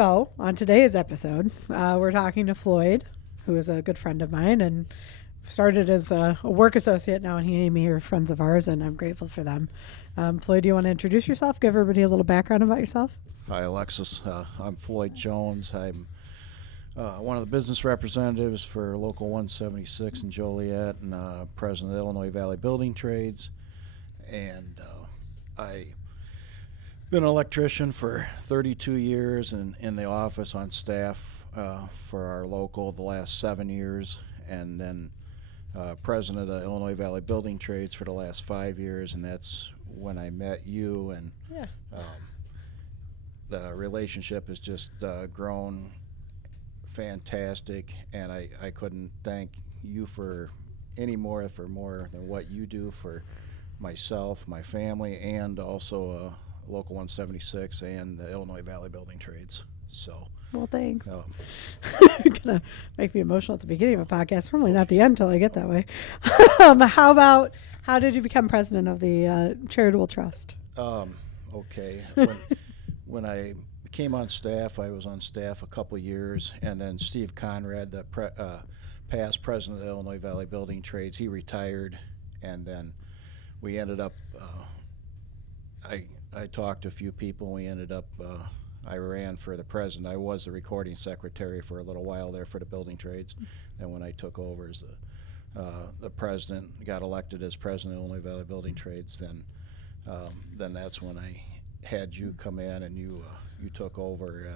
So on today's episode, we're talking to Floyd, who is a good friend of mine and started as a work associate now, and he and me are friends of ours, and I'm grateful for them. Floyd, do you want to introduce yourself? Give everybody a little background about yourself. Hi, Alexis. I'm Floyd Jones. I'm one of the business representatives for Local 176 in Joliet and president of the Illinois Valley Building Trades. And I've been an electrician for 32 years and in the office on staff for our local the last 7 years, and then president of the Illinois Valley Building Trades for the last 5 years, and that's when I met you, and the relationship has just grown fantastic, and I couldn't thank you for more than what you do for myself, my family, and also Local 176 and the Illinois Valley Building Trades. So, well, thanks. You're gonna make me emotional at the beginning of a podcast. Normally not the end until I get that way. How did you become president of the Charitable Trust? Okay. When I came on staff, I was on staff a couple years, and then Steve Conrad, the past president of the Illinois Valley Building Trades, he retired, and then we ended up, I talked to a few people, and we ended up, I ran for the president. I was the recording secretary for a little while there for the building trades, and when I took over as the president, got elected as president of Illinois Valley Building Trades, then that's when I had you come in, and you took over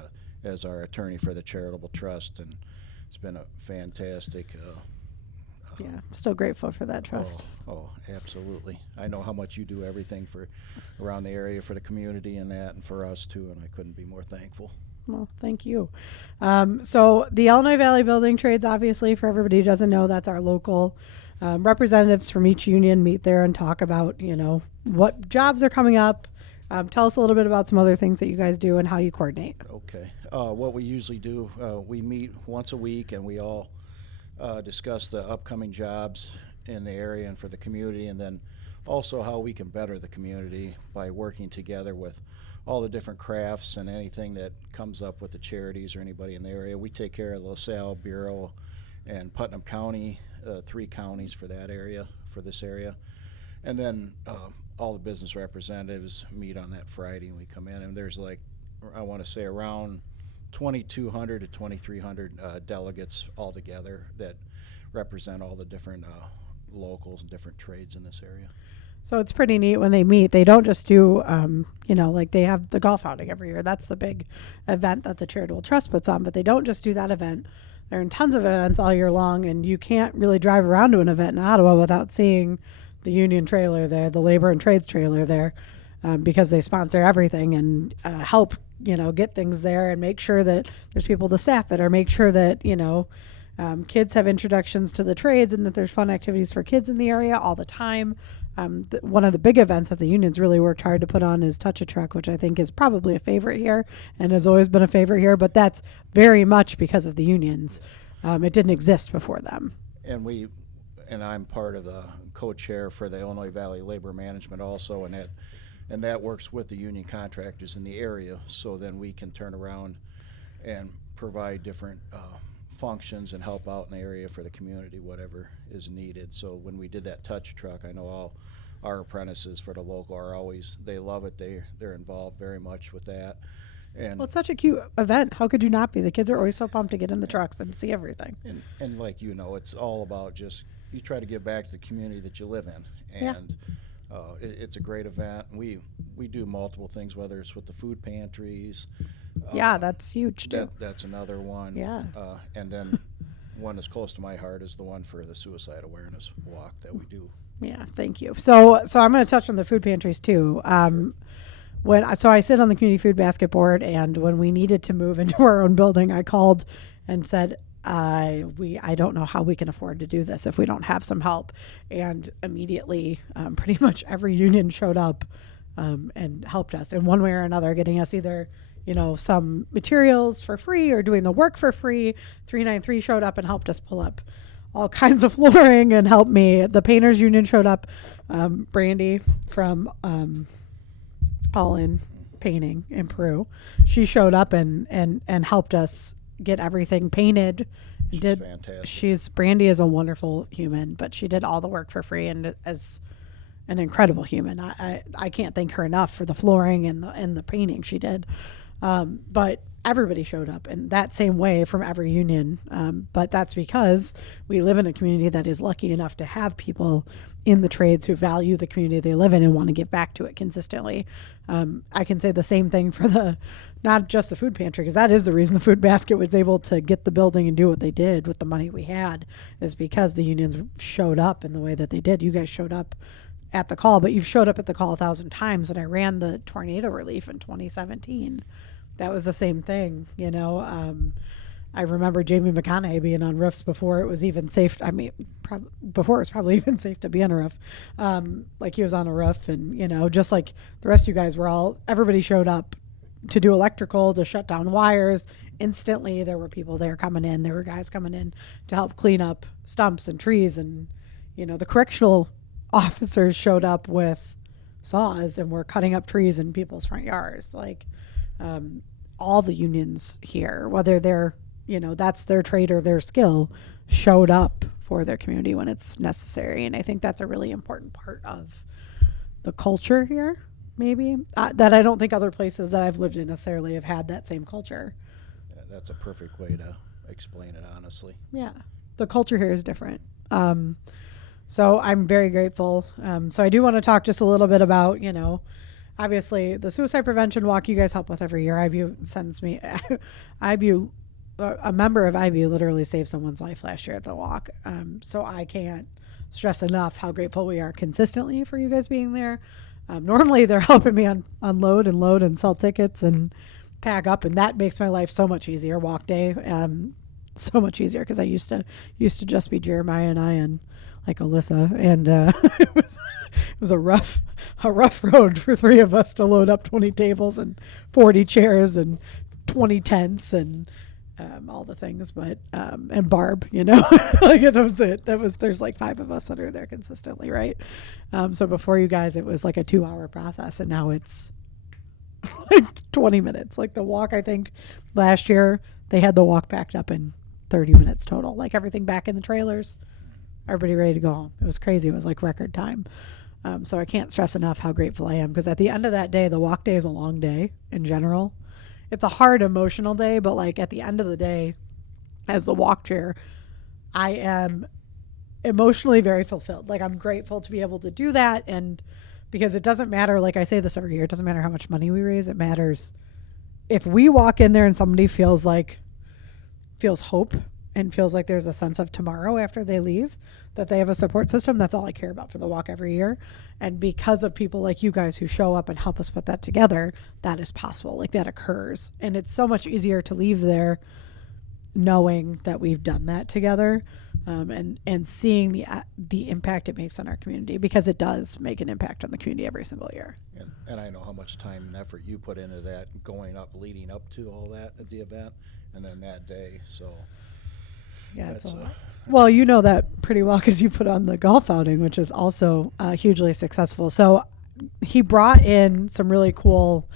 as our attorney for the Charitable Trust, and it's been a fantastic. I'm still grateful for that trust. Oh, absolutely. I know how much you do everything for around the area for the community and that, and for us too, and I couldn't be more thankful. Well, thank you. So the Illinois Valley Building Trades, obviously, for everybody who doesn't know, that's our local representatives from each union meet there and talk about, what jobs are coming up. Tell us a little bit about some other things that you guys do and how you coordinate. Okay. What we usually do, we meet once a week, and we all discuss the upcoming jobs in the area and for the community, and then also how we can better the community by working together with all the different crafts and anything that comes up with the charities or anybody in the area. We take care of the LaSalle Bureau and Putnam County, 3 counties for that area, for this area. And then all the business representatives meet on that Friday, and we come in, and there's I want to say around 2,200 to 2,300 delegates altogether that represent all the different locals and different trades in this area. So it's pretty neat when they meet. They don't just do, they have the golf outing every year. That's the big event that the Charitable Trust puts on, but they don't just do that event. They're in tons of events all year long, and you can't really drive around to an event in Ottawa without seeing the union trailer there, the labor and trades trailer there, because they sponsor everything and help, get things there and make sure that there's people to staff it, or make sure that, kids have introductions to the trades and that there's fun activities for kids in the area all the time. One of the big events that the union's really worked hard to put on is Touch a Truck, which I think is probably a favorite here and has always been a favorite here, but that's very much because of the unions. It didn't exist before them. And I'm part of the co-chair for the Illinois Valley Labor Management also, and that works with the union contractors in the area, so then we can turn around and provide different functions and help out in the area for the community, whatever is needed. So when we did that touch truck, I know all our apprentices for the local they love it. They're involved very much with that. And well, it's such a cute event. How could you not be? The kids are always so pumped to get in the trucks and see everything. And it's all about just, you try to give back to the community that you live in. And it's a great event. We do multiple things, whether it's with the food pantries. That's huge too. That's another one. Yeah. And then one that's close to my heart is the one for the suicide awareness walk that we do. Yeah, thank you. So I'm going to touch on the food pantries too. Sure. I sit on the community food basket board, and when we needed to move into our own building, I called and said, I don't know how we can afford to do this if we don't have some help. And immediately, pretty much every union showed up and helped us in one way or another, getting us either, some materials for free or doing the work for free. 393 showed up and helped us pull up all kinds of flooring and helped me. The painters union showed up. Brandy from All In painting in Peru. She showed up and helped us get everything painted. She's Did fantastic. Brandy is a wonderful human, but she did all the work for free and as an incredible human. I can't thank her enough for the flooring and the painting she did. But everybody showed up in that same way from every union. But that's because we live in a community that is lucky enough to have people in the trades who value the community they live in and want to give back to it consistently. I can say the same thing for not just the food pantry, because that is the reason the food basket was able to get the building and do what they did with the money we had, is because the unions showed up in the way that they did. You guys showed up at the call, but you've showed up at the call 1,000 times. And I ran the tornado relief in 2017. That was the same thing, you know. I remember Jamie McConaughey being on roofs before it was even safe. I mean, before it was probably even safe to be on a roof. Like he was on a roof, and you know, just like the rest of you guys everybody showed up to do electrical, to shut down wires. Instantly, there were people there coming in. There were guys coming in to help clean up stumps and trees, and you know, the correctional officers showed up with saws and were cutting up trees in people's front yards. Like all the unions here, whether they're, you know, that's their trade or their skill, showed up for their community when it's necessary. And I think that's a really important part of the culture here, maybe, that I don't think other places that I've lived in necessarily have had that same culture. Yeah, that's a perfect way to explain it, honestly. Yeah, the culture here is different. So I'm very grateful. So I do want to talk just a little bit about, you know, obviously the suicide prevention walk you guys help with every year. IBU sends me, IBU, a member of IBU literally saved someone's life last year at the walk. So I can't stress enough how grateful we are consistently for you guys being there. Normally they're helping me unload and load and sell tickets and pack up, and that makes my life so much easier. Walk day, so much easier, because I used to just be Jeremiah and I and like Alyssa, and it was a rough road for three of us to load up 20 tables and 40 chairs and 20 tents and all the things, but and Barb, you know, like that was it. There's like 5 of us that are there consistently, right? So before you guys, it was like a 2-hour process, and now it's like 20 minutes. Like the walk, I think last year they had the walk packed up in 30 minutes total, like everything back in the trailers, everybody ready to go home. It was crazy. It was like record time. So I can't stress enough how grateful I am, because at the end of that day, the walk day is a long day in general. It's a hard emotional day, but like at the end of the day, as the walk chair, I am emotionally very fulfilled. Like I'm grateful to be able to do that. And because it doesn't matter, like I say this every year, it doesn't matter how much money we raise. It matters if we walk in there and somebody feels hope and feels like there's a sense of tomorrow after they leave, that they have a support system. That's all I care about for the walk every year. And because of people like you guys who show up and help us put that together, that is possible. Like that occurs. And it's so much easier to leave there knowing that we've done that together, and seeing the impact it makes on our community, because it does make an impact on the community every single year. And I know how much time and effort you put into that, leading up to all that at the event, and then that day. So yeah, it's well, you know that pretty well because you put on the golf outing, which is also hugely successful. So he brought in some really cool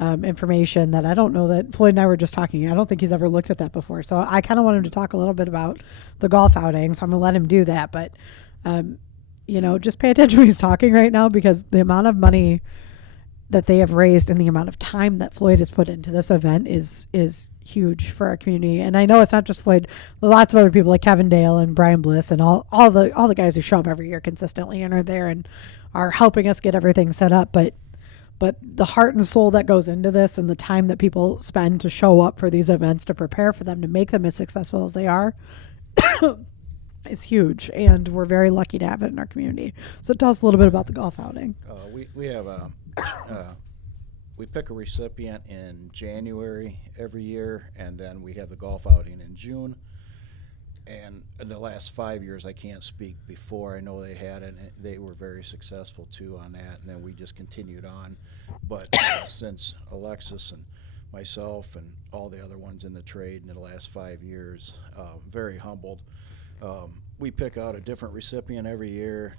information that I don't know that Floyd and I were just talking. I don't think he's ever looked at that before. So I kind of want him to talk a little bit about the golf outing. So I'm going to let him do that. But, you know, just pay attention when he's talking right now, because the amount of money that they have raised and the amount of time that Floyd has put into this event is huge for our community. And I know it's not just Floyd, lots of other people like Kevin Dale and Brian Bliss and all the guys who show up every year consistently and are there and are helping us get everything set up. But the heart and soul that goes into this, and the time that people spend to show up for these events, to prepare for them, to make them as successful as they are, is huge. And we're very lucky to have it in our community. So tell us a little bit about the golf outing. We have we pick a recipient in January every year, and then we have the golf outing in June. And in the last 5 years, I can't speak before. I know they had it, and they were very successful too on that. And then we just continued on. But since Alexis and myself and all the other ones in the trade in the last 5 years, very humbled. We pick out a different recipient every year.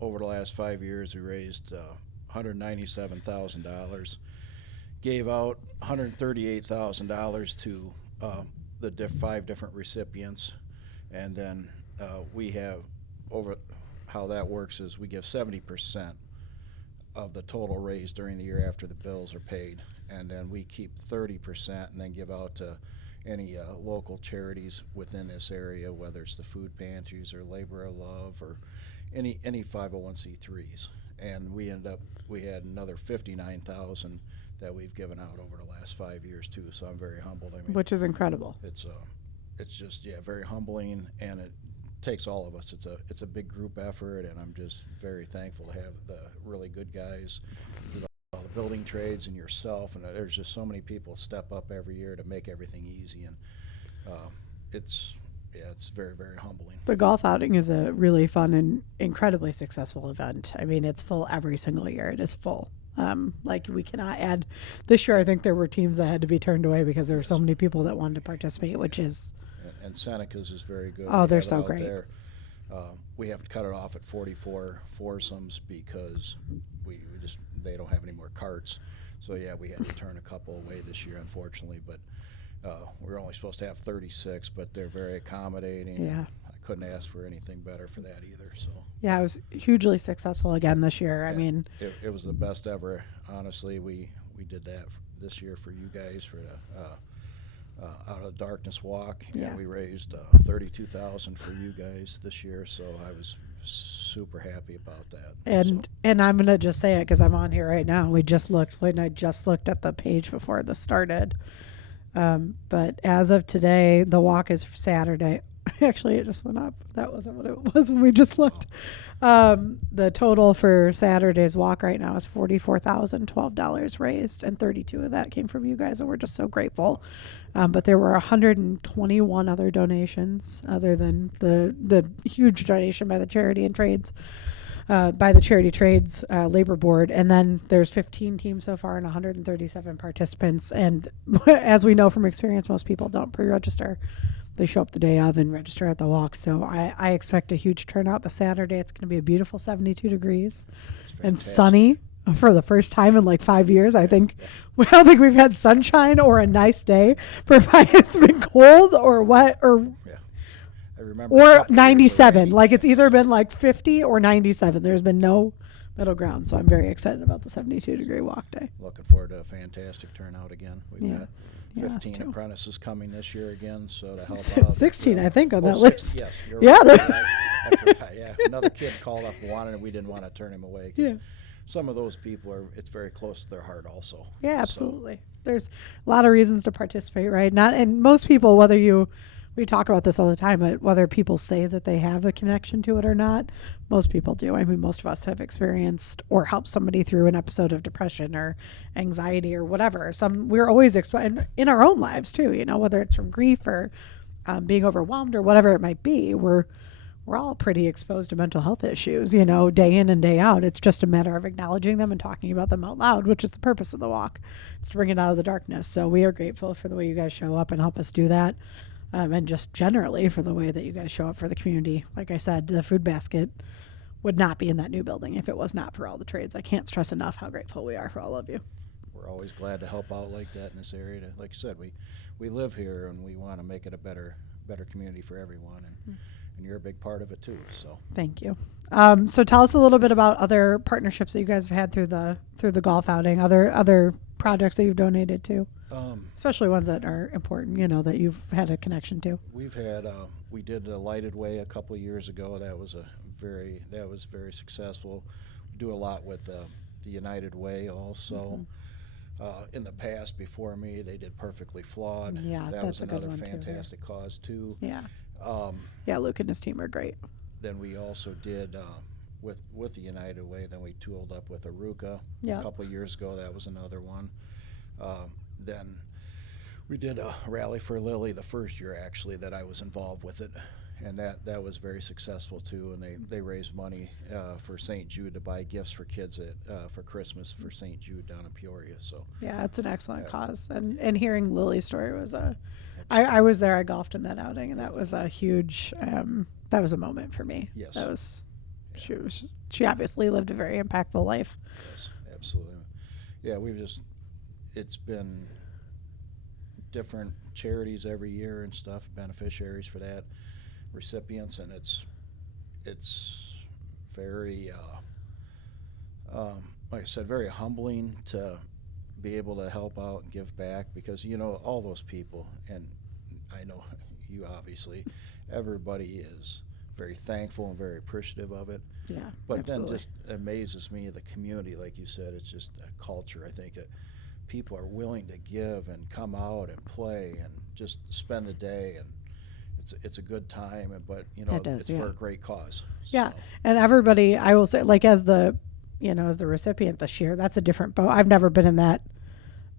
Over the last 5 years, we raised $197,000. gave out $138,000 to the 5 different recipients, and then we have over how that works is we give 70% of the total raised during the year after the bills are paid, and then we keep 30% and then give out to any local charities within this area, whether it's the food pantries or Labor of Love or any 501c3s. And we had another 59,000 that we've given out over the last 5 years too. So I'm very humbled. I mean, Which is incredible. It's just very humbling, and it takes all of us. It's a big group effort, and I'm just very thankful to have the really good guys, all the building trades, and yourself. And there's just so many people step up every year to make everything easy, and it's very, very humbling. The golf outing is a really fun and incredibly successful event. I mean, it's full every single year. It is full. Like we cannot add. This year, I think there were teams that had to be turned away because there were so many people that wanted to participate, which is. And Seneca's is very good. Oh, they're have it so out great. there. We have to cut it off at 44 foursomes because they don't have any more carts. So yeah, we had to turn a couple away this year, unfortunately. But we're only supposed to have 36, but they're very accommodating. Yeah. I couldn't ask for anything better for that either. So Yeah, it was hugely successl again this year. I mean, it was the best ever. Honestly, we did that this year for you guys for the Out of the Darkness walk, and we raised $32,000 for you guys this year. So I was super happy about that. And I'm gonna just say it because I'm on here right now. Floyd and I just looked at the page before this started. But as of today, the walk is Saturday. Actually, it just went up. That wasn't what it was when we just looked. The total for Saturday's walk right now is $44,012 raised, and 32 of that came from you guys, and we're just so grateful. But there were 121 other donations other than the huge donation by the Charity and Trades. By the Charity Trades Labor Board, and then there's 15 teams so far and 137 participants. And as we know from experience, most people don't pre-register; they show up the day of and register at the walk. So I expect a huge turnout this Saturday. It's going to be a beautiful 72 degrees and sunny for the first time in like 5 years. I don't think we've had sunshine or a nice day for it's been cold or wet or. Or 97. Like it's either been like 50 or 97. There's been no middle ground. So I'm very excited about the 72-degree walk day. Looking forward to a fantastic turnout again. We've got 15 apprentices coming this year again, so to help out. 16, I think, on that list. Yes, you're yeah, right. I forgot. Yeah, another kid called up and wanted it. We didn't want to turn him away because some of those people it's very close to their heart also. Yeah, absolutely. So. There's a lot of reasons to participate, right? And most people, we talk about this all the time, but whether people say that they have a connection to it or not, most people do. I mean, most of us have experienced or helped somebody through an episode of depression or anxiety or whatever. We're always in our own lives too, whether it's from grief or being overwhelmed or whatever it might be. We're all pretty exposed to mental health issues, day in and day out. It's just a matter of acknowledging them and talking about them out loud, which is the purpose of the walk. It's to bring it out of the darkness. So we are grateful for the way you guys show up and help us do that. And just generally for the way that you guys show up for the community. Like I said, the food basket would not be in that new building if it was not for all the trades. I can't stress enough how grateful we are for all of you. We're always glad to help out like that in this area. Like I said, we live here and we want to make it a better community for everyone, and you're a big part of it too. So thank you. So tell us a little bit about other partnerships that you guys have had through the golf outing, other projects that you've donated to. Especially ones that are important, that you've had a connection to. We've had, we did the Lighted Way a couple of years ago. That was very successful. We do a lot with the United Way also. In the past, before me, they did Perfectly Flawed. Yeah, that that's was a good another one fantastic cause too. Yeah. Luke and his team are great. Then we also did with the United Way. Then we tooled up with Aruka a couple of years ago. That was another one. Then we did a Rally for Lily the first year actually that I was involved with it, and that was very successful too. And they raised money for St. Jude to buy gifts for kids for Christmas for St. Jude down in Peoria. So yeah, it's an excellent cause. And hearing Lily's story was I was there. I golfed in that outing, and that was a huge that was a moment for me. Yes, that was she obviously lived a very impactful life. Yes, absolutely. Yeah, we've just. it's been different charities every year and stuff, beneficiaries for that, recipients, and it's very, like I said, very humbling to be able to help out and give back, because all those people, and I know you obviously, everybody is very thankful and very appreciative of it. Yeah, but absolutely. then just amazes me the community, like you said, it's just a culture. I think that people are willing to give and come out and play and just spend the day, and it's a good time, but it's for a great cause. Yeah, So. and everybody, I will say, like as the recipient this year, that's a different boat. I've never been in that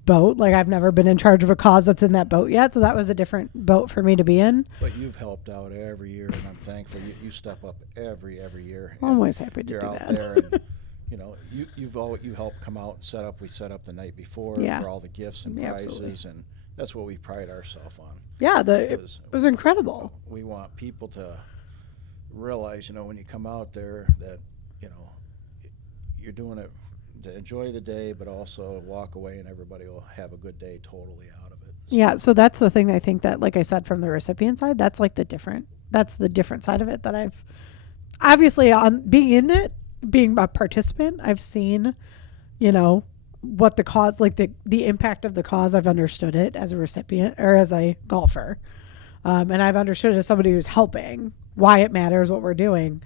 boat. Like I've never been in charge of a cause that's in that boat yet, so that was a different boat for me to be in. But you've helped out every year, and I'm thankful. You step up every year. I'm always happy to you're do out that. there, and you help come out and set up. We set up the night before for all the gifts and prizes, absolutely. and that's what we pride ourselves on. Yeah, it was incredible. We want people to realize, when you come out there, that you're doing it to enjoy the day, but also walk away and everybody will have a good day totally out of it. So. Yeah, so that's the thing I think that, like I said, from the recipient side, that's the different side of it that I've obviously, on being in it, being a participant, I've seen, what the cause, like the impact of the cause. I've understood it as a recipient or as a golfer. And I've understood it as somebody who's helping, why it matters, what we're doing.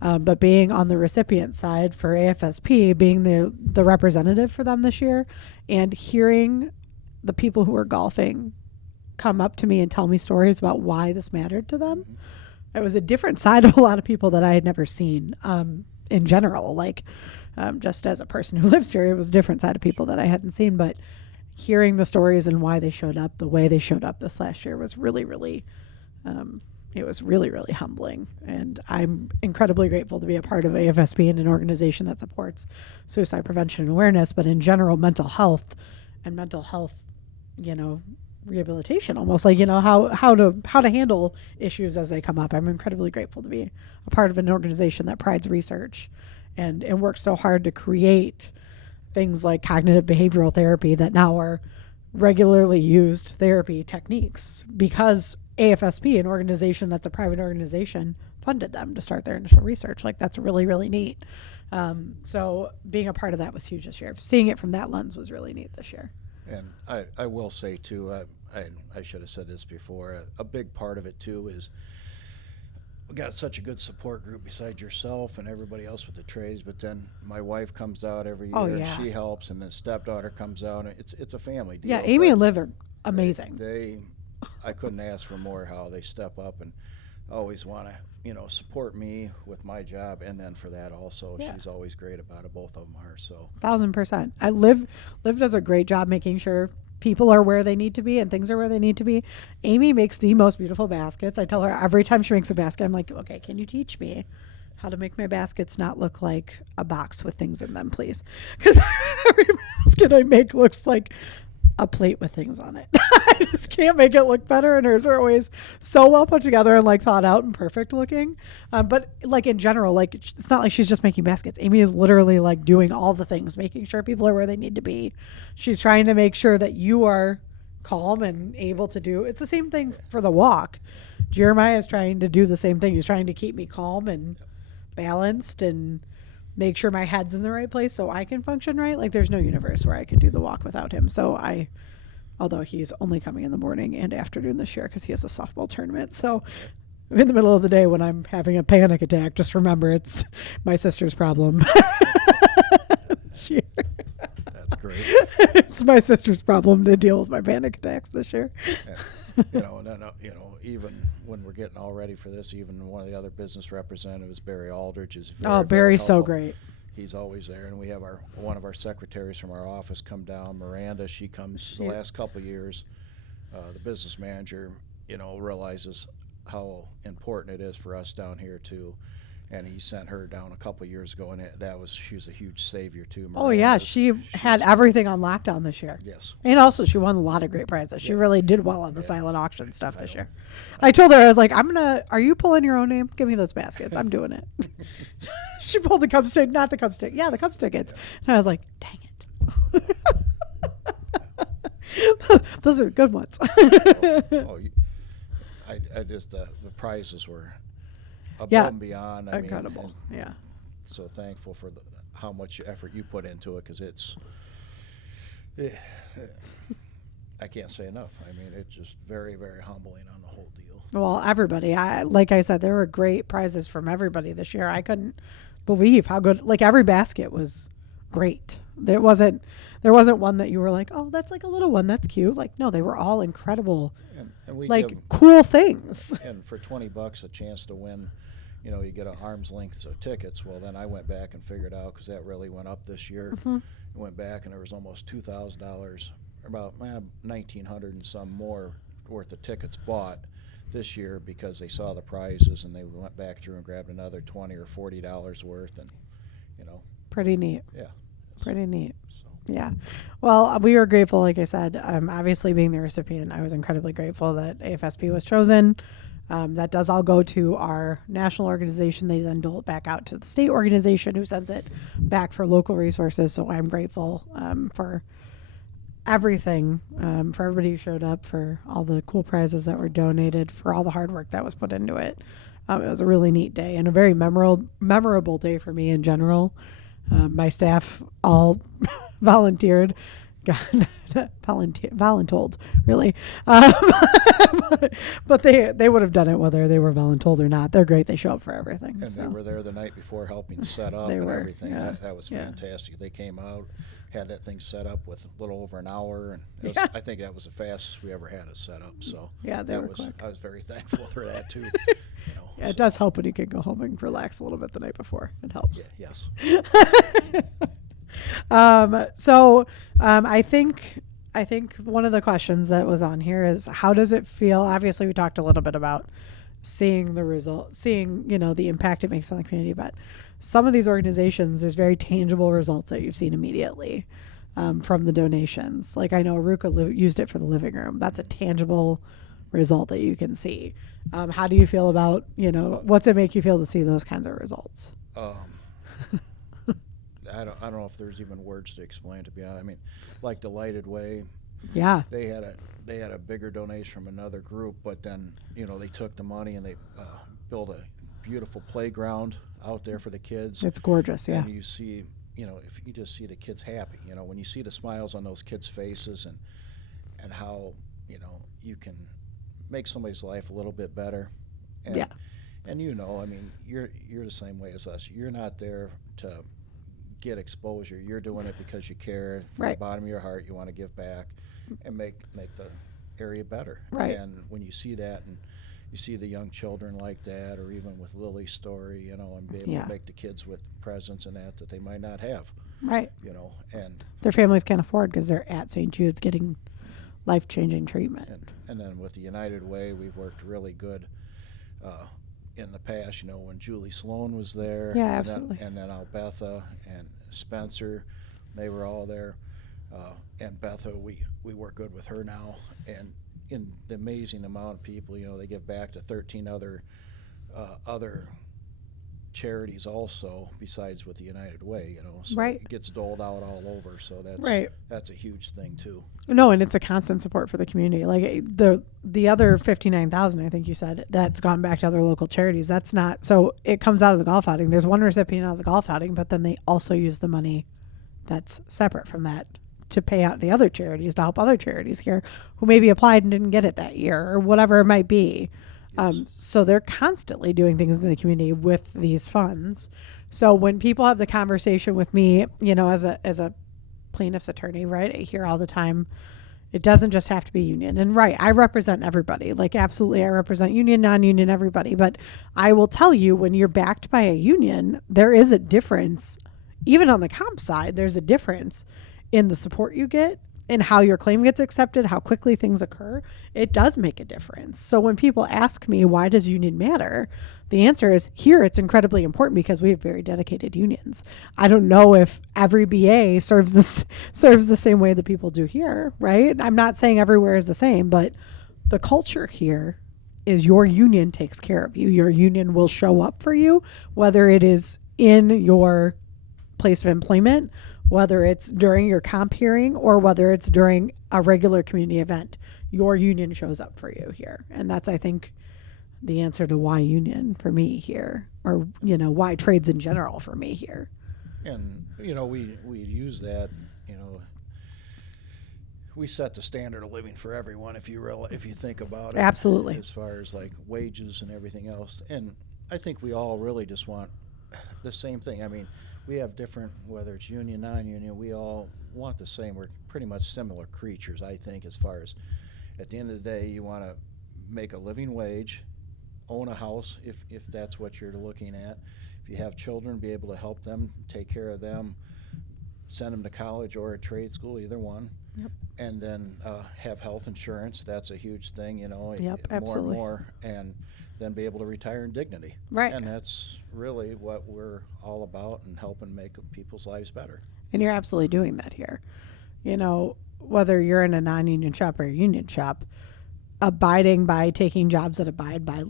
But being on the recipient side for AFSP, being the representative for them this year, and hearing the people who are golfing come up to me and tell me stories about why this mattered to them, it was a different side of a lot of people that I had never seen in general. Like just as a person who lives here, it was a different side of people that I hadn't seen. But hearing the stories and why they showed up, the way they showed up this last year was really, really it was really, really humbling. And I'm incredibly grateful to be a part of AFSP and an organization that supports suicide prevention and awareness, but in general, mental health, rehabilitation, almost like, how to handle issues as they come up. I'm incredibly grateful to be a part of an organization that prides research and works so hard to create things like cognitive behavioral therapy that now are regularly used therapy techniques because AFSP, an organization that's a private organization, funded them to start their initial research. Like that's really, really neat. So being a part of that was huge this year. Seeing it from that lens was really neat this year. And I will say too, I should have said this before, a big part of it too is we got such a good support group besides yourself and everybody else with the trades, but then my wife comes out every year and she helps, and then stepdaughter comes out, and it's a family deal. Yeah, Amy and Liv are amazing. I couldn't ask for more how they step up and always want to, support me with my job, and then for that also, she's always great about it. Both of them are. So 1,000%. Liv does a great job making sure people are where they need to be and things are where they need to be. Amy makes the most beautiful baskets. I tell her every time she makes a basket, I'm like, okay, can you teach me how to make my baskets not look like a box with things in them, please? Because every basket I make looks like a plate with things on it. I just can't make it look better, and hers are always so well put together and like thought out and perfect looking. But like in general, like it's not like she's just making baskets. Amy is literally like doing all the things, making sure people are where they need to be. She's trying to make sure that you are calm and able to do. It's the same thing for the walk. Jeremiah is trying to do the same thing. He's trying to keep me calm and balanced and make sure my head's in the right place so I can function right. Like there's no universe where I can do the walk without him. So although he's only coming in the morning and afternoon this year because he has a softball tournament. So in the middle of the day when I'm having a panic attack, just remember it's my sister's problem. This year. That's great. It's my sister's problem to deal with my panic attacks this year. And then, even when we're getting all ready for this, even one of the other business representatives, Barry Aldrich, is very, Barry's very so great. He's always there, and we have one of our secretaries from our office come down, Miranda. She comes the last couple of years. The business manager, realizes how important it is for us down here too, and he sent her down a couple of years ago, and she was a huge savior too. Oh yeah, she had everything on lockdown this year. Yes, and also she won a lot of great prizes. She really did well on the silent auction stuff this year. I told her, I was like, are you pulling your own name? Give me those baskets. I'm doing it. She pulled the cup stick, not the cup stick. Yeah, the cup tickets. And I was like, dang it. Those are good ones. I just the prizes were above Yeah. and beyond. Incredible. Yeah. So thankful for how much effort you put into it, because I can't say enough. I mean, it's just very, very humbling on the whole deal. Well, everybody, like I said, there were great prizes from everybody this year. I couldn't believe how good, like every basket was great. There wasn't one that you were like, oh, that's like a little one. That's cute. Like, no, they were all incredible, And we like give, cool things. and for $20 a chance to win, you get an arm's length of tickets. Well, then I went back and figured out, because that really went up this year. Mm-hmm. I went back and there was almost $2,000, about $1,900 and some more worth of tickets bought this year, because they saw the prizes and they went back through and grabbed another $20 or $40 worth, and Pretty neat. yeah, Pretty neat. so. Yeah. Well, we were grateful, like I said, obviously being the recipient, I was incredibly grateful that AFSP was chosen. That does all go to our national organization. They then dole it back out to the state organization, who sends it back for local resources. So I'm grateful for everything, for everybody who showed up, for all the cool prizes that were donated, for all the hard work that was put into it. It was a really neat day and a very memorable day for me in general. My staff all volunteered. God, voluntold, really. But they would have done it whether they were voluntold or not. They're great. They show up for everything. And they were there the night before helping set up and everything. Yeah. That was Yeah. fantastic. They came out, had that thing set up with a little over an hour, and Yeah. I think that was the fastest we ever had it set up. So Yeah, they were quick. I was very thankful for that too. Yeah, it does help when you can go home and relax a little bit the night before. It helps. Yeah, yes. I think one of the questions that was on here is, how does it feel? Obviously, we talked a little bit about seeing the result, seeing, the impact it makes on the community, but some of these organizations, there's very tangible results that you've seen immediately from the donations. Like, I know Aruka used it for the living room. That's a tangible result that you can see. How do you feel about, what's it make you feel to see those kinds of results? I don't know if there's even words to explain, to be honest. I mean, like Delighted Way, Yeah. they had a bigger donation from another group, but then they took the money and they built a beautiful playground out there for the kids. It's gorgeous. Yeah. And you see, if you just see the kids happy, when you see the smiles on those kids' faces, and how you can make somebody's life a little bit better. And, Yeah. And I mean, you're the same way as us. You're not there to get exposure. You're doing it because you care. From Right. the bottom of your heart, you want to give back and make the area better. Right. And when you see that, and you see the young children like that, or even with Lily's story, and be able Yeah. to make the kids with presents and that they might not have, Right. and Their families can't afford because they're at St. Jude's getting life-changing treatment. and then with the United Way, we've worked really good in the past, when Julie Sloan was there. Yeah, and absolutely. Then Albetha and Spencer, they were all there. And Betha, we work good with her now. And in the amazing amount of people, they give back to 13 other charities also, besides with the United Way, so Right. it gets doled out all over. So Right. that's a huge thing too. No, and it's a constant support for the community. Like the other 59,000, I think you said, that's gone back to other local charities. That's not, so it comes out of the golf outing. There's one recipient out of the golf outing, but then they also use the money that's separate from that to pay out the other charities, to help other charities here who maybe applied and didn't get it that year, or whatever it might be. So they're constantly doing things in the community with these funds. So when people have the conversation with me, as a plaintiff's attorney, right, I hear all the time, it doesn't just have to be union. And right, I represent everybody. Like, absolutely, I represent union, non-union, everybody. But I will tell you, when you're backed by a union, there is a difference. Even on the comp side, there's a difference in the support you get and how your claim gets accepted, how quickly things occur. It does make a difference. So when people ask me, why does union matter? The answer is, here it's incredibly important because we have very dedicated unions. I don't know if every BA serves the same way that people do here, right? I'm not saying everywhere is the same, but the culture here is your union takes care of you. Your union will show up for you, whether it is in your place of employment whether it's during your comp hearing or whether it's during a regular community event, your union shows up for you here. And that's, I think, the answer to why union for me here, or, why trades in general for me here. And, we use that, we set the standard of living for everyone if you think about it. Absolutely. As far as like wages and everything else. And I think we all really just want the same thing. I mean, we have different, whether it's union, non-union, we all want the same. We're pretty much similar creatures, I think, as far as at the end of the day, you want to make a living wage, own a house if that's what you're looking at. If you have children, be able to help them, take care of them, send them to college or a trade school, either one. Yep. And then have health insurance. That's a huge thing, Yep, more absolutely. and more. And then be able to retire in dignity. Right. And that's really what we're all about, and helping make people's lives better. And you're absolutely doing that here. Whether you're in a non-union shop or a union shop, abiding by taking jobs that abide by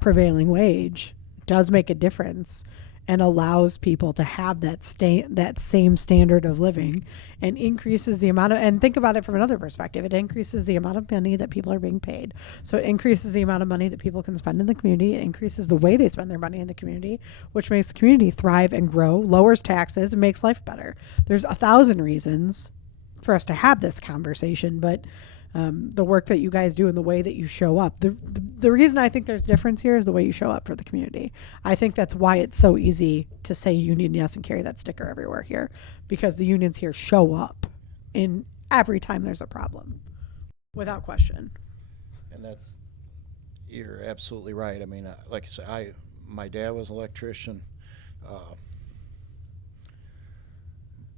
prevailing wage does make a difference and allows people to have that same standard of living, and increases the amount of, and think about it from another perspective, it increases the amount of money that people are being paid. So it increases the amount of money that people can spend in the community. It increases the way they spend their money in the community, which makes the community thrive and grow, lowers taxes, and makes life better. There's 1,000 reasons for us to have this conversation, but the work that you guys do and the way that you show up. The reason I think there's difference here is the way you show up for the community. I think that's why it's so easy to say union yes and carry that sticker everywhere here, because the unions here show up in every time there's a problem, without question. And you're absolutely right. I mean, like I said, my dad was an electrician.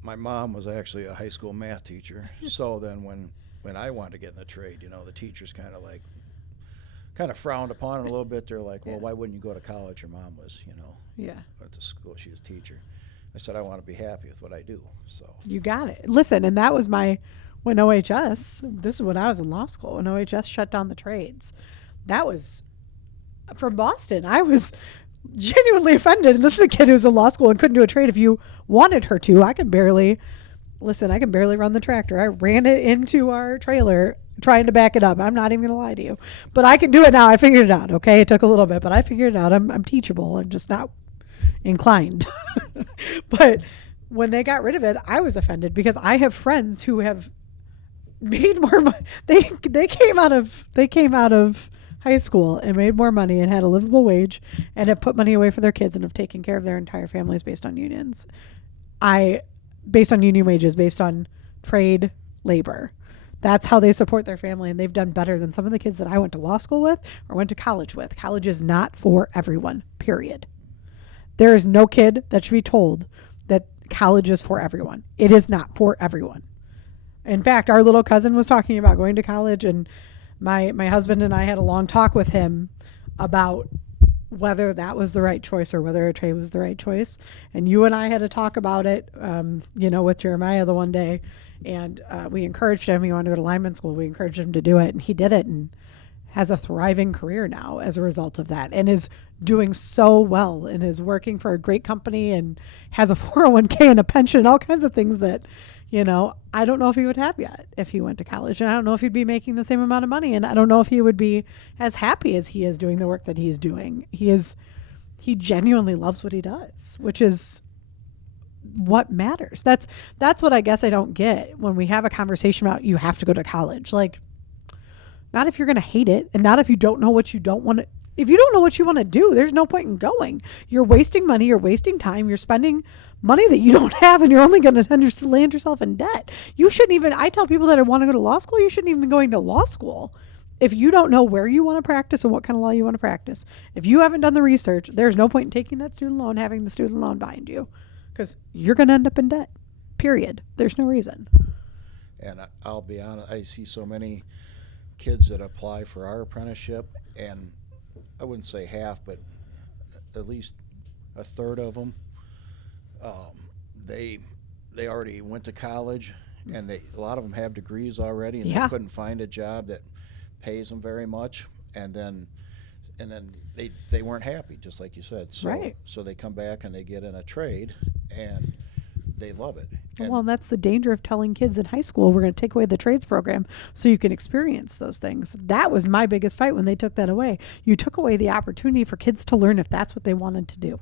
My mom was actually a high school math teacher. So then when I wanted to get in the trade, the teachers kind of frowned upon it a little bit. They're like, well, why wouldn't you go to college? Your mom was, at the school. She was a teacher. I said, I want to be happy with what I do. So You got it. Listen, and that was when OHS, this is when I was in law school, when OHS shut down the trades. That was from Boston. I was genuinely offended. And this is a kid who was in law school and couldn't do a trade if you wanted her to. I can barely run the tractor. I ran it into our trailer trying to back it up. I'm not even going to lie to you. But I can do it now. I figured it out, okay? It took a little bit, but I figured it out. I'm teachable. I'm just not inclined. But when they got rid of it, I was offended because I have friends who have made more money. They came out of high school and made more money and had a livable wage and have put money away for their kids and have taken care of their entire families based on unions. Based on union wages, based on trade labor. That's how they support their family, and they've done better than some of the kids that I went to law school with or went to college with. College is not for everyone, period. There is no kid that should be told that college is for everyone. It is not for everyone. In fact, our little cousin was talking about going to college, and my husband and I had a long talk with him about whether that was the right choice or whether a trade was the right choice. And you and I had a talk about it, with Jeremiah the one day. And we encouraged him. He wanted to go to lineman school. We encouraged him to do it. And he did it and has a thriving career now as a result of that, and is doing so well and is working for a great company and has a 401k and a pension, all kinds of things that, I don't know if he would have yet if he went to college. And I don't know if he'd be making the same amount of money. And I don't know if he would be as happy as he is doing the work that he's doing. He genuinely loves what he does, which is what matters. That's what I guess I don't get when we have a conversation about you have to go to college. Like, not if you're going to hate it, and not if you don't know what you don't want to. If you don't know what you want to do, there's no point in going. You're wasting money. You're wasting time. You're spending money that you don't have, and you're only going to land yourself in debt. You shouldn't even, I tell people that want to go to law school, you shouldn't even be going to law school if you don't know where you want to practice and what kind of law you want to practice. If you haven't done the research, there's no point in taking that student loan, having the student loan behind you, because you're going to end up in debt, period. There's no reason. And I'll be honest, I see so many kids that apply for our apprenticeship, and I wouldn't say half, but at least a third of them, they already went to college, and a lot of them have degrees already, and they couldn't find a job that pays them very much, and then they weren't happy, just like you said. So, right. So they come back and they get in a trade, and they love it. And- Well, that's the danger of telling kids in high school, we're going to take away the trades program so you can experience those things. That was my biggest fight when they took that away. You took away the opportunity for kids to learn if that's what they wanted to do.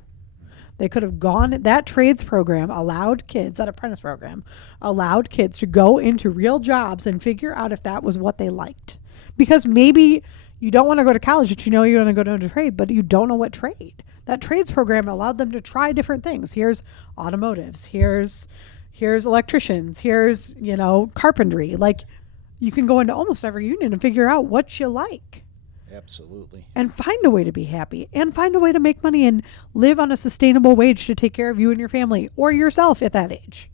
They could have gone, that trades program allowed kids, that apprentice program, allowed kids to go into real jobs and figure out if that was what they liked. Because maybe you don't want to go to college, but you know you want to go to a trade, but you don't know what trade. That trades program allowed them to try different things. Here's automotives, here's electricians, here's, carpentry. Like, you can go into almost every union and figure out what you like. Absolutely. And find a way to be happy and find a way to make money and live on a sustainable wage to take care of you and your family or yourself at that age.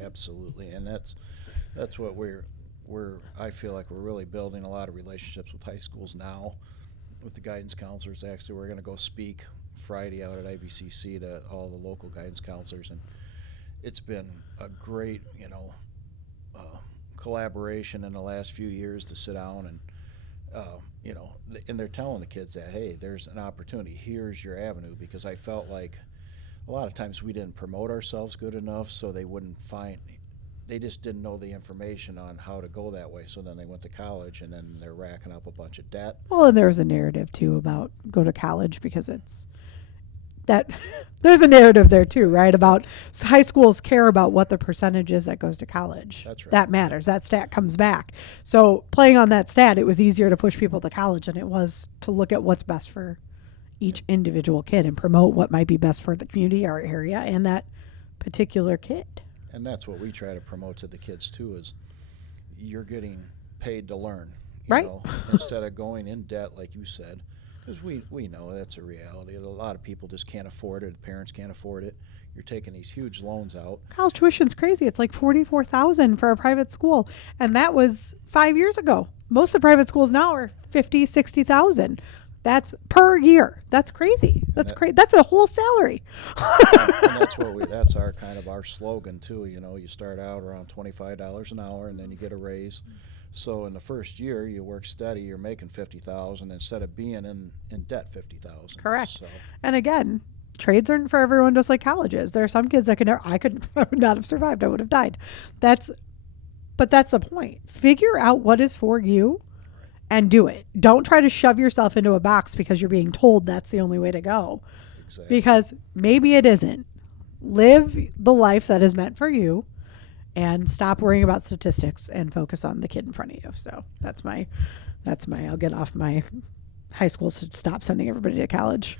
Absolutely. And that's what I feel like we're really building a lot of relationships with high schools now with the guidance counselors. Actually, we're going to go speak Friday out at IVCC to all the local guidance counselors, and it's been a great, collaboration in the last few years to sit down and and they're telling the kids that, hey, there's an opportunity. Here's your avenue, because I felt like a lot of times we didn't promote ourselves good enough, so they just didn't know the information on how to go that way. So then they went to college, and then they're racking up a bunch of debt. Well, and there was a narrative too about go to college because it's that there's a narrative there too, right? About high schools care about what the percentage is that goes to college. That's right. That matters. That stat comes back. So playing on that stat, it was easier to push people to college than it was to look at what's best for each individual kid and promote what might be best for the community, our area, and that particular kid. And that's what we try to promote to the kids too, is you're getting paid to learn, Right. Instead of going in debt, like you said, because we know that's a reality. A lot of people just can't afford it. The parents can't afford it. You're taking these huge loans out. College tuition's crazy. It's like $44,000 for a private school, and that was 5 years ago. Most of the private schools now are $50,000, $60,000. That's per year. That's crazy. That's crazy. That's a whole salary. And that's our kind of our slogan too. You start out around $25 an hour, and then you get a raise. So in the first year, you work steady. You're making $50,000 instead of being in debt $50,000. Correct. So, And again, trades aren't for everyone, just like college is. There are some kids that I would not have survived. I would have died. But that's the point. Figure out what is for you and do it. Don't try to shove yourself into a box because you're being told that's the only way to go. exactly. Because maybe it isn't. Live the life that is meant for you and stop worrying about statistics and focus on the kid in front of you. So that's my I'll get off my high school should stop sending everybody to college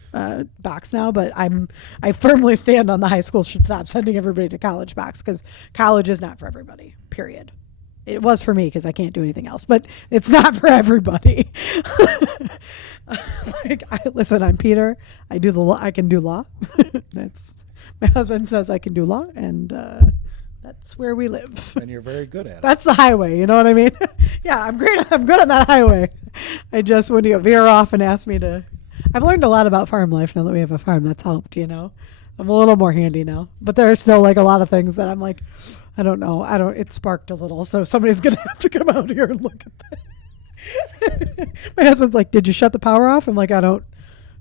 box now, but I firmly stand on the high school should stop sending everybody to college box, because college is not for everybody, period. It was for me because I can't do anything else, but it's not for everybody. Listen, I'm Peter. I can do law. That's my husband says I can do law, and that's where we live. And you're very good at it. That's the highway. You know what I mean? Yeah, I'm great. I'm good on that highway. I just, when you veer off and ask me to, I've learned a lot about farm life now that we have a farm. That's helped, I'm a little more handy now, but there are still like a lot of things that I'm like, I don't know. It sparked a little. So somebody's going to have to come out here and look at that. My husband's like, did you shut the power off? I'm like, I don't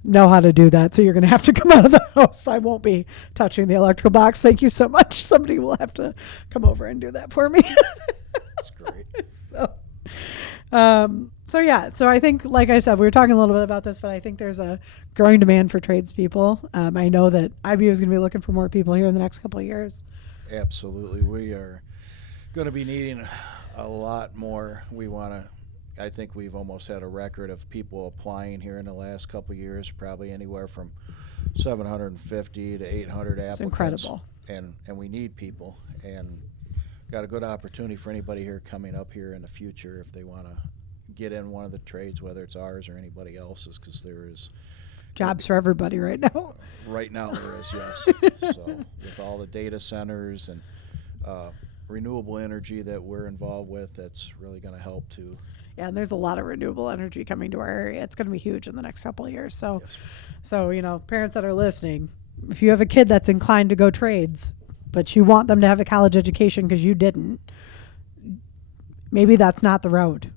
know how to do that. So you're going to have to come out of the house. I won't be touching the electrical box. Thank you so much. Somebody will have to come over and do that for me. That's great. So I think, like I said, we were talking a little bit about this, but I think there's a growing demand for tradespeople. I know that IBU is going to be looking for more people here in the next couple of years. Absolutely. We are going to be needing a lot more. I think we've almost had a record of people applying here in the last couple of years, probably anywhere from 750 to 800 applicants. It's incredible. And we need people, and got a good opportunity for anybody here coming up here in the future if they want to get in one of the trades, whether it's ours or anybody else's, because there is jobs for everybody right now. Right now there is, yes. So with all the data centers and renewable energy that we're involved with, that's really going to help too. Yeah, and there's a lot of renewable energy coming to our area. It's going to be huge in the next couple of years. So, Yes. So parents that are listening, if you have a kid that's inclined to go trades, but you want them to have a college education because you didn't, maybe that's not the road.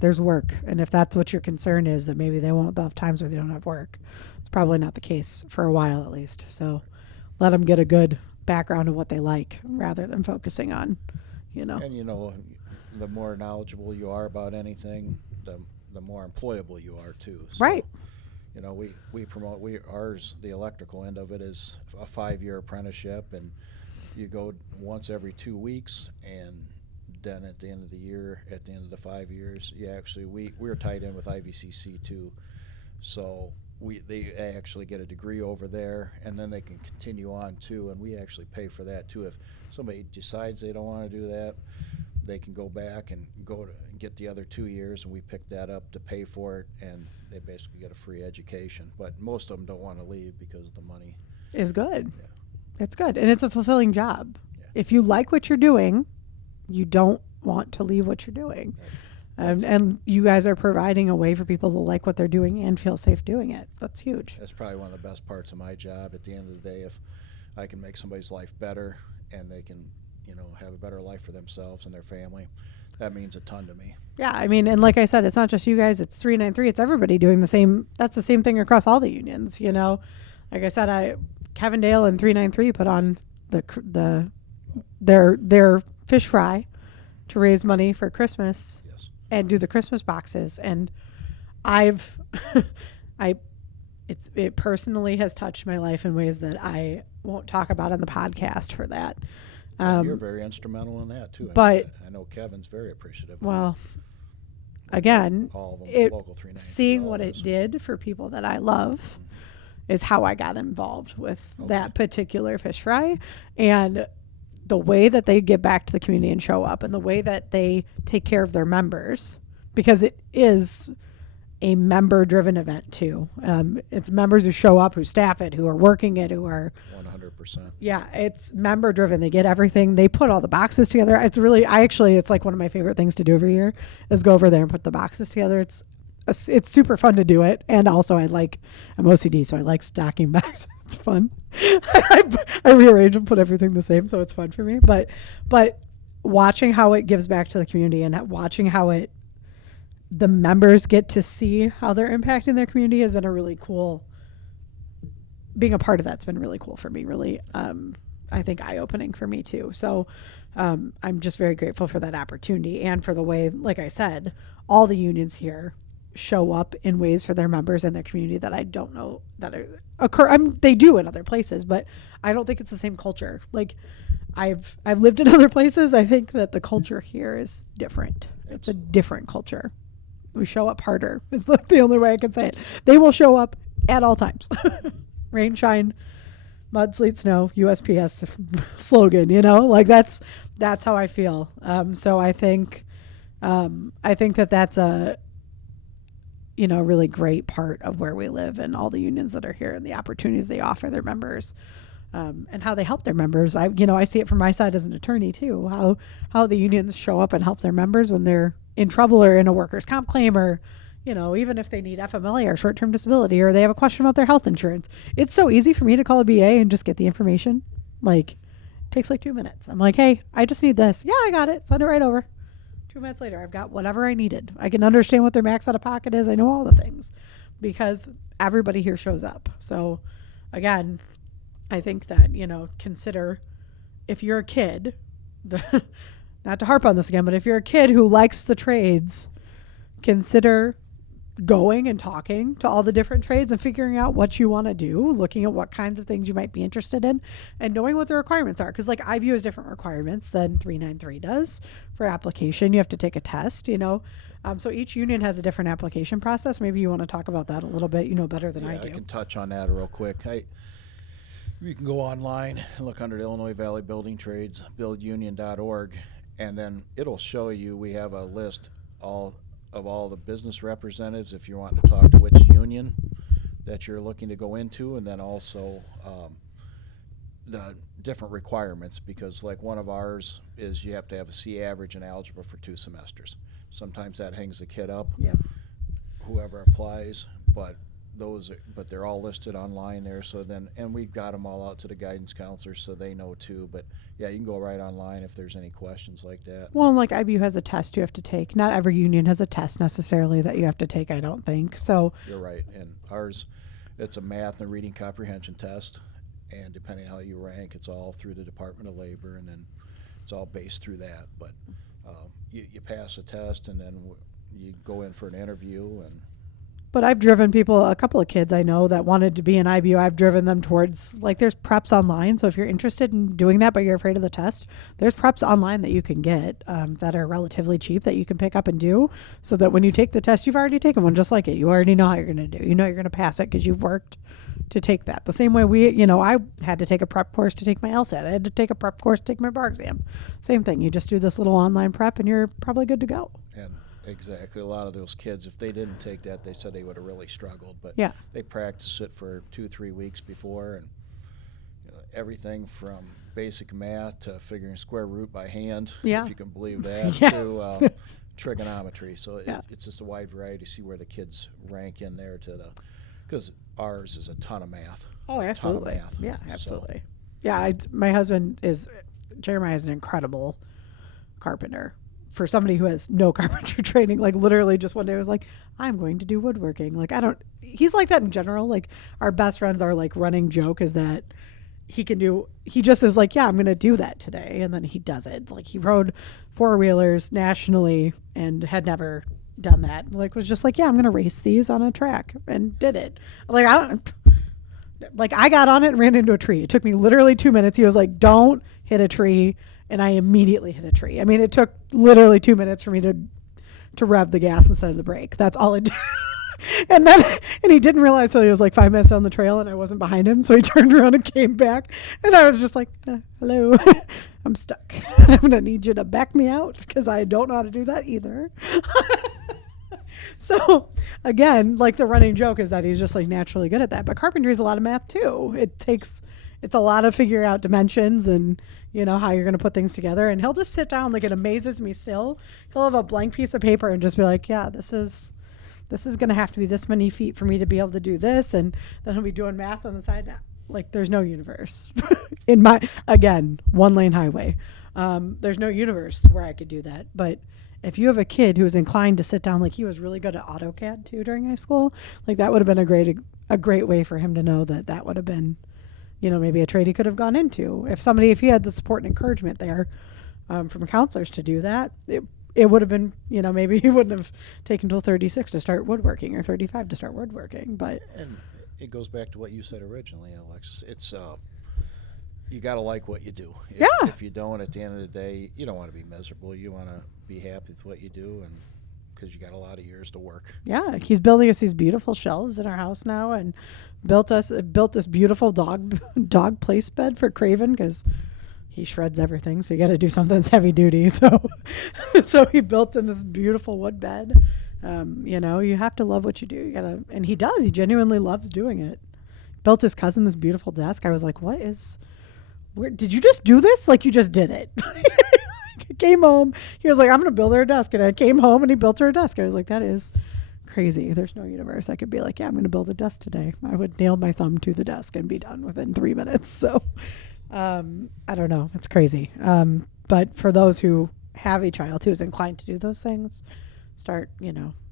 There's work. And if that's what your concern is, that maybe they'll have times where they don't have work. It's probably not the case for a while at least. So let them get a good background and what they like rather than focusing on, And the more knowledgeable you are about anything, the more employable you are too. So, Right. We promote the electrical end of it is a 5-year apprenticeship, and you go once every 2 weeks, and then at the end of the year, at the end of the 5 years, we're tied in with IVCC too, so they actually get a degree over there, and then they can continue on too, and we actually pay for that too. If somebody decides they don't want to do that, they can go back and get the other 2 years, and we pick that up to pay for it, and they basically get a free education. But most of them don't want to leave because the money is good. Yeah. It's good, and it's a fulfilling job. Yeah. If you like what you're doing, you don't want to leave what you're doing. Right. And you guys are providing a way for people to like what they're doing and feel safe doing it. That's huge. That's probably one of the best parts of my job. At the end of the day, if I can make somebody's life better and they can, have a better life for themselves and their family, that means a ton to me. Yeah, I mean, and like I said, it's not just you guys, it's 393, it's everybody doing the same. That's the same thing across all the unions, Like I said, Kevin Dale and 393 put on their fish fry to raise money for Christmas. Yes. And do the Christmas boxes, and it personally has touched my life in ways that I won't talk about on the podcast for that. You're very instrumental in that too. But I know Kevin's very appreciative. Well, again, all of them, local 393, seeing what it did for people that I love is how I got involved with that particular fish fry, and the way that they give back to the community and show up, and the way that they take care of their members, because it is a member-driven event too. It's members who show up, who staff it, who are working it, who are 100%. Yeah, it's member-driven. They get everything. They put all the boxes together. It's like one of my favorite things to do every year is go over there and put the boxes together. It's super fun to do it, and also I'm OCD, so I like stacking boxes. It's fun. I rearrange and put everything the same, so it's fun for me. But watching how it gives back to the community, and watching how the members get to see how they're impacting their community has been a really cool. Being a part of that's been really cool for me. Really, I think eye-opening for me too. So I'm just very grateful for that opportunity, and for the way, like I said, all the unions here show up in ways for their members and their community that I don't know that occur. They do in other places, but I don't think it's the same culture. Like I've lived in other places. I think that the culture here is different. It's a different culture. We show up harder. It's like the only way I can say it. They will show up at all times. Rain, shine, mud, sleet, snow, USPS slogan, like that's how I feel. So I think that's a, really great part of where we live, and all the unions that are here and the opportunities they offer their members, and how they help their members. I see it from my side as an attorney too, how the unions show up and help their members when they're in trouble or in a workers' comp claim, or, even if they need FMLA or short-term disability, or they have a question about their health insurance. It's so easy for me to call a BA and just get the information. Like, it takes like 2 minutes. I'm like, hey, I just need this. Yeah, I got it. Send it right over. 2 minutes later, I've got whatever I needed. I can understand what their max out of pocket is. I know all the things because everybody here shows up. So again, I think that, consider if you're a kid, not to harp on this again, but if you're a kid who likes the trades, consider going and talking to all the different trades and figuring out what you want to do, looking at what kinds of things you might be interested in, and knowing what the requirements are. Because I view as different requirements than 393 does for application. You have to take a test, so each union has a different application process. Maybe you want to talk about that a little bit. You know better than I do. I can touch on that real quick. You can go online and look under Illinois Valley Building Trades, buildunion.org, and then it'll show you, we have a list of all the business representatives if you're wanting to talk to which union that you're looking to go into, and then also the different requirements, because like one of ours is you have to have a C average and algebra for 2 semesters. Sometimes that hangs the kid up, whoever applies, but they're all listed online there. So then, and we've got them all out to the guidance counselors so they know too. But yeah, you can go right online if there's any questions like that. Well, like IBU has a test you have to take. Not every union has a test necessarily that you have to take, I don't think. So you're right. And ours, it's a math and reading comprehension test. and depending how you rank, it's all through the Department of Labor, and then it's all based through that. But you pass a test, and then you go in for an interview. And But I've driven people, a couple of kids I know that wanted to be an IBO. I've driven them towards, like, there's preps online. So if you're interested in doing that, but you're afraid of the test, there's preps online that you can get that are relatively cheap that you can pick up and do, so that when you take the test, you've already taken one just like it. You already know how you're going to do. You know you're going to pass it because you've worked to take that. The same way I had to take a prep course to take my LSAT. I had to take a prep course to take my bar exam. Same thing. You just do this little online prep and you're probably good to go. and exactly, a lot of those kids, if they didn't take that, they said they would have really struggled. But Yeah. they practice it for 2-3 weeks before, and everything from basic math to figuring square root by hand, Yeah. if you can believe that, Yeah. to trigonometry. So Yeah. it's just a wide variety. See where the kids rank in there because ours is a ton of math. Oh, absolutely. A ton of math. Yeah, So, absolutely. Yeah, my husband Jeremiah is an incredible carpenter. For somebody who has no carpentry training, like literally just one day was like, I'm going to do woodworking. Like, he's like that in general. Like, our best friends are like running joke is that he just is like, yeah, I'm going to do that today. And then he does it. Like, he rode 4-wheelers nationally and had never done that. Like, was just like, yeah, I'm going to race these on a track, and did it. Like, I got on it and ran into a tree. It took me literally 2 minutes. He was like, don't hit a tree. And I immediately hit a tree. I mean, it took literally 2 minutes for me to rev the gas instead of the brake. That's all it did. And he didn't realize till he was like 5 minutes down the trail and I wasn't behind him. So he turned around and came back. And I was just like, hello, I'm stuck. I'm going to need you to back me out because I don't know how to do that either. So again, like, the running joke is that he's just like naturally good at that. But carpentry is a lot of math too. It's a lot of figure out dimensions and, how you're going to put things together. And he'll just sit down. Like, it amazes me still. He'll have a blank piece of paper and just be like, yeah, this is going to have to be this many feet for me to be able to do this. And then he'll be doing math on the side. Like, there's no universe in again, 1-lane highway. There's no universe where I could do that. But if you have a kid who is inclined to sit down, like, he was really good at AutoCAD too during high school, like, that would have been a great way for him to know that would have been, maybe a trade he could have gone into. If he had the support and encouragement there from counselors to do that, it would have been, maybe he wouldn't have taken till 36 to start woodworking or 35 to start woodworking. But and it goes back to what you said originally, Alexis. It's you got to like what you do. If you don't, at the end of the day, you don't want to be miserable. You want to be happy with what you do, and because you got a lot of years to work. Yeah, he's building us these beautiful shelves in our house now, and built this beautiful dog place bed for Craven because he shreds everything. So you got to do something that's heavy duty. So he built in this beautiful wood bed. You have to love what you do. And he does. He genuinely loves doing it. Built his cousin this beautiful desk. I was like, where did you just do this? Like, you just did it. I came home. He was like, I'm going to build her a desk. And I came home and he built her a desk. I was like, that is crazy. There's no universe. I could be like, yeah, I'm going to build a desk today. I would nail my thumb to the desk and be done within 3 minutes. So I don't know. It's crazy. But for those who have a child who is inclined to do those things, start,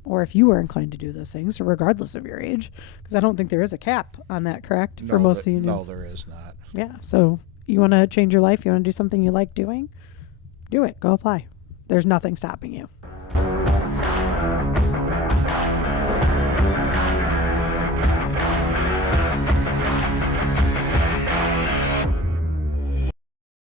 or if you are inclined to do those things, regardless of your age, because I don't think there is a cap on that, correct? For most unions. No, there is not. Yeah. So you want to change your life? You want to do something you like doing? Do it. Go apply. There's nothing stopping you.